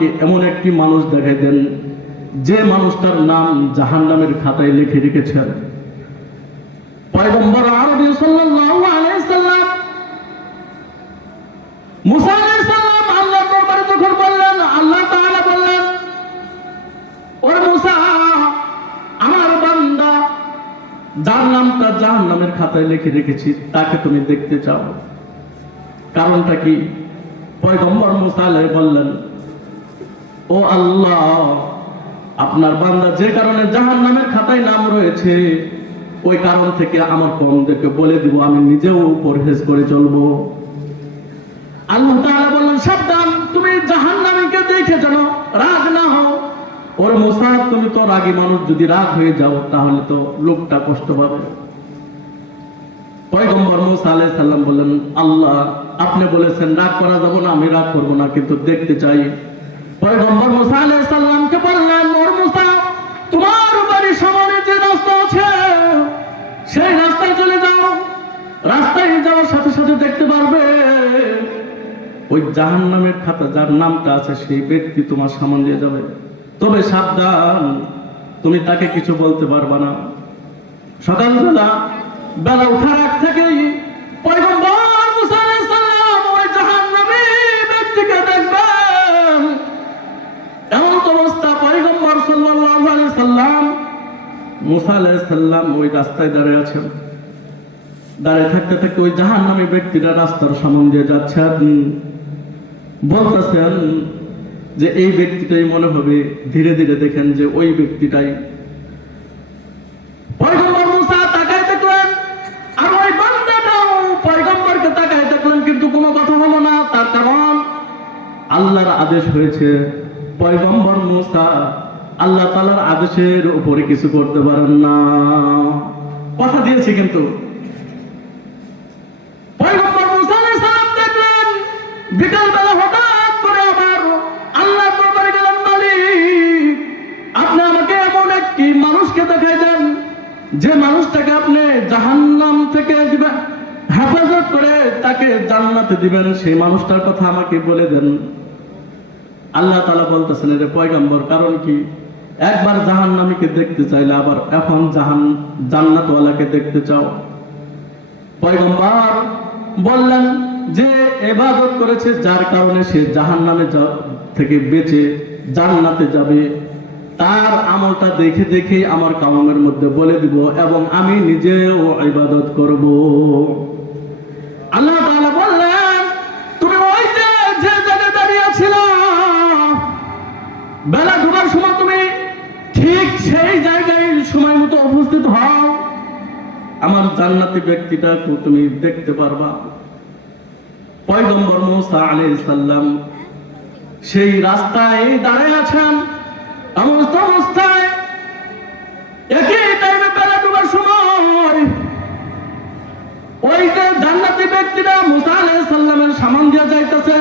আমাকে এমন একটি মানুষ দেখাই দেন যে মানুষটার নাম জাহান্নামের খাতায় লিখে রেখেছেন। পয়গম্বর আরবী সাল্লাল্লাহু আলাইহি সাল্লাম মুসা আলাইহিস সালাম আল্লাহর দরবারে যখন বললেন, আল্লাহ তাআলা বললেন, ওরে মুসা, আমার বান্দা যার নামটা জাহান্নামের খাতায় লিখে রেখেছি তাকে তুমি দেখতে চাও, কারণটা কি? পয়গম্বর মুসা আলাইহিস বললেন, ও আল্লাহ, আপনার বান্দা যে কারণে জাহান্নামের খাতায় নাম রয়েছে ওই কারণ থেকে আমার কওমদেরকে বলে দিব, আমি নিজেও পরহেজ করে চলবো। আল্লাহ তাআলা বললেন, সাবধান, তুমি জাহান্নামীকে দেখে জানো, রাগ না হও। ওরে মুসা, তুমি তো রাগী মানুষ, যদি রাগ হয়ে যাও তাহলে তো লোকটা কষ্ট পাবে। পয়গম্বর মুসা আলাইহিস সালাম বললেন, আল্লাহ আপনি বলেছেন রাগ করা যাবে না, আমি রাগ করব না, কিন্তু দেখতে চাই। পয়গম্বর মুসা আলাইহিস সালামকে বললেন, ওরে মুসা, তোমার বাড়ির সামনে যে রাস্তা আছে সেই রাস্তায় চলে যাও, রাস্তায় যাওয়ার সাথে সাথে দেখতে পারবে ওই জাহান্নামের খাতা যার নামটা আছে সেই ব্যক্তি তোমার সামনে দিয়ে যাবে। তবে সাবধান, তুমি তাকে কিছু বলতে পারবা না। সকালবেলা বেলা ওঠার আগ থেকেই পয়গম্বর মুসা আলাইহিস সালাম ওই জাহান্নামী ব্যক্তিকে দেখবেন। এমন অবস্থা, পয়গম্বর সাল্লাল্লাহু আলাইহি সাল্লাম মুসা আলাইহিস সালাম ওই রাস্তায় দাঁড়িয়ে আছেন। দাঁড়িয়ে থাকতে থাকতে ওই জাহান্নামী ব্যক্তিরা রাস্তার সামনে দিয়ে যাচ্ছেন, বলতেছেন যে এই ব্যক্তিটাই মনে হবে, ধীরে ধীরে দেখেন যে ওই ব্যক্তিটাই। পয়গম্বর মুসা তাকায় দেখলেন, আর ওই বান্দাটাও পয়গম্বরকে তাকায় দেখলেন, কিন্তু কোনো কথা হলো না। তার কারণ আল্লাহর আদেশ হয়েছে, পয়গম্বর মুসা আল্লাহ তাআলার আদেশের উপরে কিছু করতে পারেন না। কথা দিয়েছে কিন্তু। পয়গম্বর মুসা আলাইহিস সালাম দেখলেন বিকালবেলা হঠাৎ করে আবার আল্লাহর দরবারে গেলেন, মালিক আপনি আমাকে এমন একটি মানুষকে দেখাই দেন যে মানুষটাকে আপনি জাহান্নাম থেকে দিবেন, হেফাজত করে তাকে জান্নাতে দিবেন, সেই মানুষটার কথা আমাকে বলে দেন। আল্লাহ তাআলা বলতেছেন, রে পয়গম্বর, কারণ কি? একবার জাহান্নামীকে দেখতে চাইলে আবার এখন জান্নাতওয়ালাকে দেখতে চাও। পয়গম্বর বললেন যে ইবাদত করেছে যার কারণে সে জাহান্নামে থেকে বেঁচে জান্নাতে যাবে, তার আমলটা দেখে দেখে আমার কওমের মধ্যে বলে দিব এবং আমি নিজেও ইবাদত করব। আল্লাহ তাআলা বললেন, তুমি ওই যে জায়গায় দাঁড়িয়ে ছিল, বেলা ডুবার সময় তুমি ঠিক সেই জায়গায় সময় মতো উপস্থিত হও, আমার জান্নাতি ব্যক্তিটাকে তুমি দেখতে পারবা। পয়গম্বর মুসা আলাইহিস সালাম সেই রাস্তায় দাঁড়িয়ে আছেন। এমন অবস্থায় একই টাইমে বেলা ডুবার সময় ওই যে জান্নাতি ব্যক্তিটা মুসা আলাইহিস সালামের সামনে দিয়ে যাইতেছে।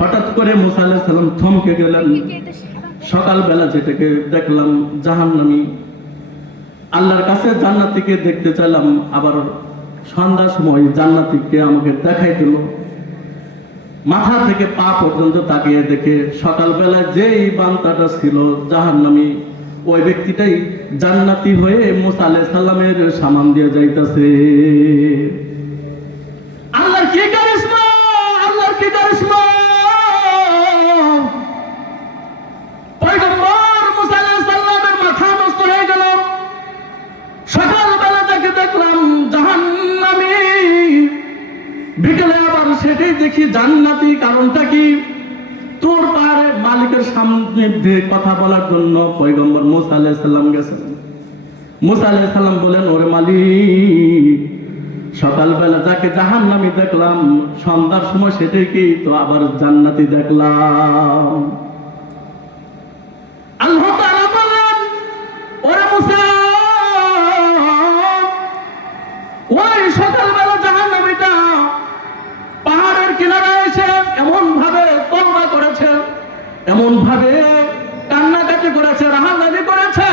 হঠাৎ করে মুসা আলাইহিস সালাম থমকে গেলেন। সকালবেলা যেটাকে দেখলাম জাহান্নামী, আল্লাহর কাছে জান্নাতীকে দেখতে চাইলাম, আবার সন্ধ্যার সময় জান্নাতীকে আমাকে দেখাই দিল। মাথা থেকে পা পর্যন্ত তাকিয়ে দেখে সকালবেলা যেই বান্দাটা ছিল জাহান্নামী, ওই ব্যক্তিটাই জান্নাতি হয়ে মুসা আলাইহিস সালামের সামনে দিয়ে যাইতেছে। আল্লাহর কি কারিশমা, আল্লাহর কি কারিশমা! পয়গম্বর মুসা আলাইহিস সালামের মাথা নষ্ট হয়ে গেল। সকালবেলা তাকে দেখলাম জাহান্নামী, বিকেলে আবার সেটাই দেখি জান্নাতি। কারণটা কি? তোর পারে মালিকের সামনে কথা বলার জন্য পয়গম্বর মুসা আলাইহিস সালাম গেছেন। মুসা আলাইহিস সালাম বলেন, ওরে মালিক, সকালবেলা যাকে জাহান্নামী দেখলাম, সন্ধ্যার সময় সেটাই কি তো আবার জান্নাতি দেখলাম। আল্লাহ তাআলা বলেন, ওরে মুসা, ওই সকালবেলা জাহান্নামীটা পাহাড়ের কিনারায় এসে এমন ভাবে তওবা করেছে, এমন ভাবে কান্নাকাটি করেছে, রাহাজানি করেছে,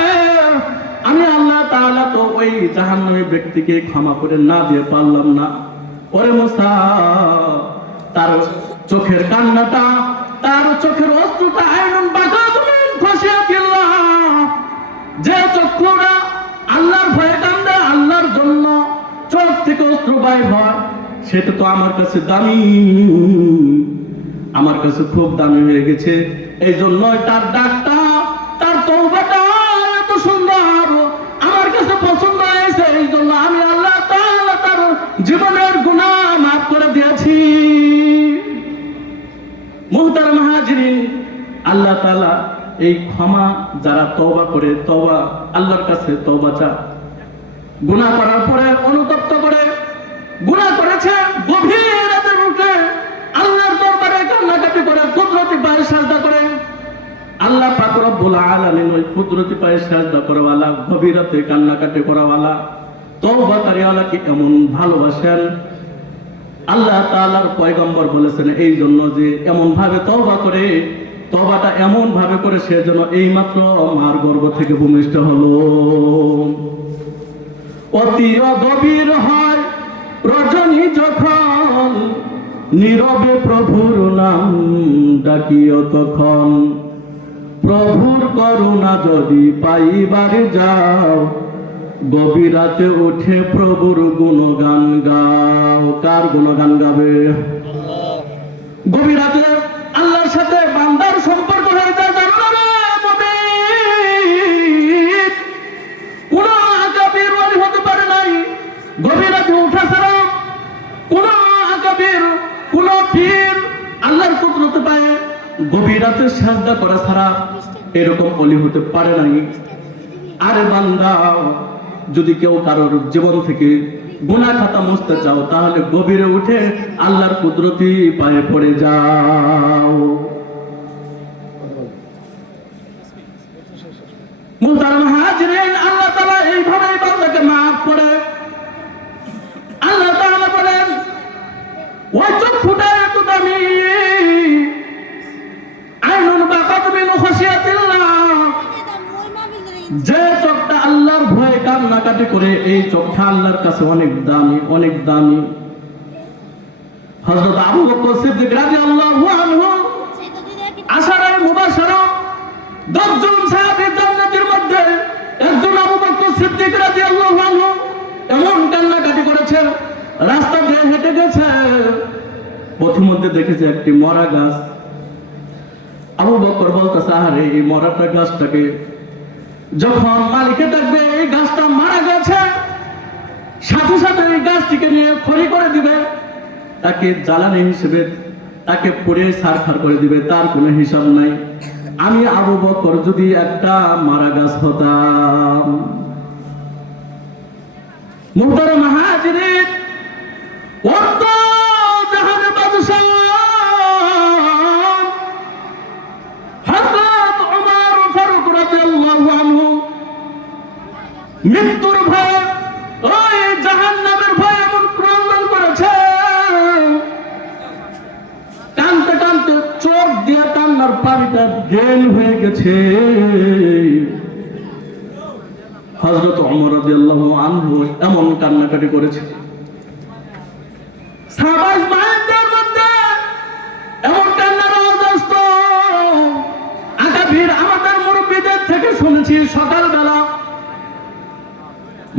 আমি আল্লাহ তাআলা তো ওই জাহান্নামী ব্যক্তিকে ক্ষমা করে না দিয়ে পারলাম না। ওরে মুসা, তার চোখের কান্নাটা, তার চোখের অশ্রুটা আইনুন বাকাত মিন খাশিয়াতিল্লাহ, যে চক্ষুটা আল্লাহর ভয়ে কান্দে, আল্লাহর জন্য চোখ থেকে অশ্রু বাইর হয়, সেটা তো আমার কাছে দামি, আমার কাছে খুব দামি হয়ে গেছে। এই জন্যই তার ডাকটা, তার তওবাটা এত সুন্দর আমার কাছে পছন্দ হয়েছে। এই জন্য আমি আল্লাহ তাআলা তার জীবনের গুনাহ মাফ করে দিয়েছি। মুহতারাম হাজিরিন, আল্লাহ তাআলা এই ক্ষমা, যারা তওবা করে, তওবা আল্লাহর কাছে তওবা চায়, গুনাহ করার পরে অনুতপ্ত করে, গুনাহ করেছে গভীর রাতে উঠে আল্লাহর দরবারে কান্নাকাটি করে, কুদরতি পায়ে সিজদা করে, আল্লাহ পাক রব্বুল আলামিন ওই কুদরতি পায়ে সিজদা করাওয়ালা, গভীর রাতে কান্নাকাটি করাওয়ালা, তওবাকারীওয়ালাকে এমন ভালোবাসেন। আল্লাহ তাআলার পয়গম্বর বলেছেন এই জন্য যে এমন ভাবে তওবা করে, তওবাটা এমন ভাবে করে সে যেন এইমাত্র মার গর্ভ থেকে ভূমিষ্ঠ হলো। অতি গভীর হয় রজনী যখন, নীরবে প্রভুর নাম ডাকিও তখন, প্রভুর করুণা যদি পাইবারে যাও, গভীর রাতে উঠে প্রভুর গুণগান গাও। কার গুণগান গাবে? গভীর রাতে আল্লাহর সাথে বান্দার সম্পর্ক হয়ে যায়। কোন আকাবির ওয়ালি হতে পারে নাই গভীর রাতে উঠা ছাড়া, কোন আকাবির, কোন পীর আল্লাহর কুদরতে পায় গভীর রাতে সিজদা করা ছাড়া এরকম ওলি হতে পারে নাই। আরে বান্দা, যদি কেউ কারোর জীবন থেকে গুনাহ খাতা মুছতে চাও, তাহলে গভীরে উঠে আল্লাহর কুদরতি পায়ে পড়ে যাও। মুহতারাম হাজিরিন, আল্লাহ তাআলা এইভাবে বান্দাকে মাফ করে। আল্লাহ তাআলা বলেন ওই চক্ষুটা এত দামি, আইনুন বাকাত মিন খাশিয়াতিল্লাহ, যে চোখটা আল্লাহর ভয়ে কান্নাকাটি করে, এই চোখটা আল্লাহর কাছে অনেক দামি, অনেক দামি। হযরত আবু বকর সিদ্দিক রাদিয়াল্লাহু আনহু আশারায়ে মুবাশশারা 10 জন সাহাবী জান্নাতের মধ্যে একজন আবু বকর সিদ্দিক রাদিয়াল্লাহু আনহু এমন কান্নাকাটি করেছেন, রাস্তা দিয়ে হেঁটে গেছে, পথিমধ্যে দেখেছে একটি মরা গাছ। আবু বকর বলতেছে, আরে এই মরাটা গাছটাকে যখন মালিকে দেখবে এই গাছটা মারা গেছে, সাথে সাথে এই গাছটিকে নিয়ে খড়ি করে দিবে, তাকে জ্বালানি হিসেবে তাকে পুড়ে ছারখার করে দিবে, তার কোনো হিসাব নাই। আমি আবু বকর যদি একটা মারা গাছ হতাম। মুহতারাম হাজিরিন, ওয়াক্ত জাহানের বাদশা হযরত ওমর ফারুক রাদিয়াল্লাহু আনহু মৃত্যুর ভয়ে, ওই জাহান্নামের ভয়ে এমন ক্রন্দন করেছে, কাঁদতে কাঁদতে চোখ দিয়ে কান্নার পানিটা গেল হয়ে গেছে। হযরত ওমর রাদিয়াল্লাহু আনহু এমন কান্নাকাটি করেছে, সাহাবায়ে মায়েদের মধ্যে এমন কান্নার আওয়াজ আসতো। আকাবির আমাদের মুরব্বিদের থেকে শুনেছি, সকালবেলা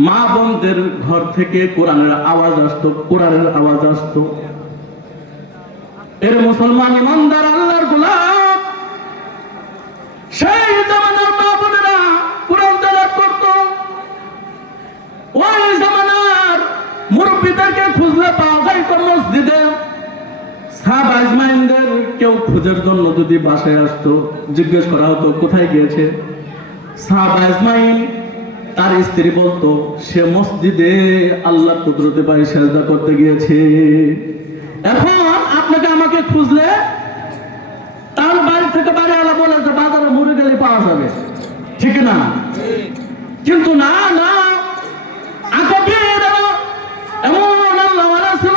মা বোনদের ঘর থেকে কোরআনের আওয়াজ আসতো, কোরআনের আওয়াজ আসতো। এর মুসলমান ইমানদার আল্লাহর গোলাম, সেই জামানার মা বোনেরা কোরআন তেলাওয়াত করত। ওই জামানার মুরব্বিদেরকে খুঁজলে পাওয়া যাইত মসজিদে। সাহাবা আজমাইনদের কেউ খুঁজার জন্য যদি বাসায় আসতো, জিজ্ঞেস করা হতো কোথায় গিয়েছে, সাহাবা আজমাইন তার স্ত্রী বলতো সে মসজিদে আল্লাহর কুদরতে পায়ে সিজদা করতে গিয়েছে। এখন আপনাকে আমাকে খুঁজলে তার বাড়ি থেকে বাড়িওয়ালা বলে যে বাজারে মুড়ি গেলে পাওয়া যাবে, ঠিক না? কিন্তু না না, এমন আল্লাহওয়ালা ছিল,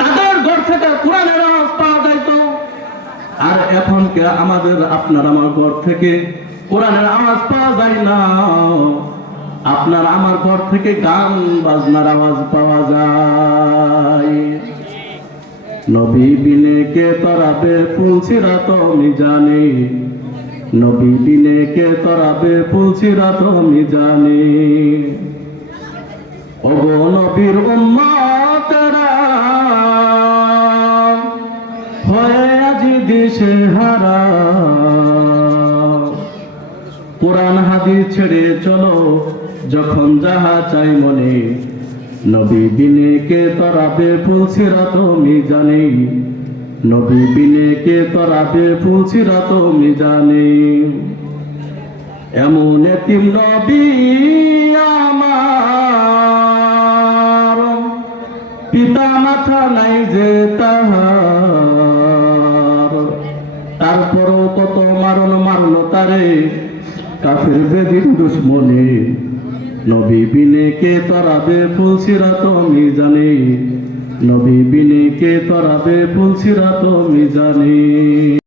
তাদের ঘর থেকে কোরআনের আওয়াজ পাওয়া যাইত। আর এখন কে আমাদের আপনার আমার ঘর থেকে কোরআনের আওয়াজ পাওয়া যায় না, আপনার আমার ঘর থেকে গান বাজনার আওয়াজ পাওয়া যায়। নবী বিনে কে তরাবে ফুলসিরাত মিজানে, নবী বিনে কে তরাবে ফুলসিরাত মিজানে। ওগো নবীর উম্মতেরা হয়ে আজি দিশে হারা, কোরআন হাদিস ছেড়ে চলো যখন যাহা চাই মনে, নবী বিনে কে তরাবে ফুলসিরাত মিজানে, নবী বিনে কে তরাবে ফুলসিরাত মিজানে। এমন এতিম নবী আমার, পিতা মাতা নাই যে তাহার, তারপরও কত মারণ মারলো তারে কাফের বেদিন দুশ্মনে, নবী বিনে কে তরাবে ফুলসিরাত মিজানে, নবী বিনে কে তরাবে ফুলসিরাত মিজানে।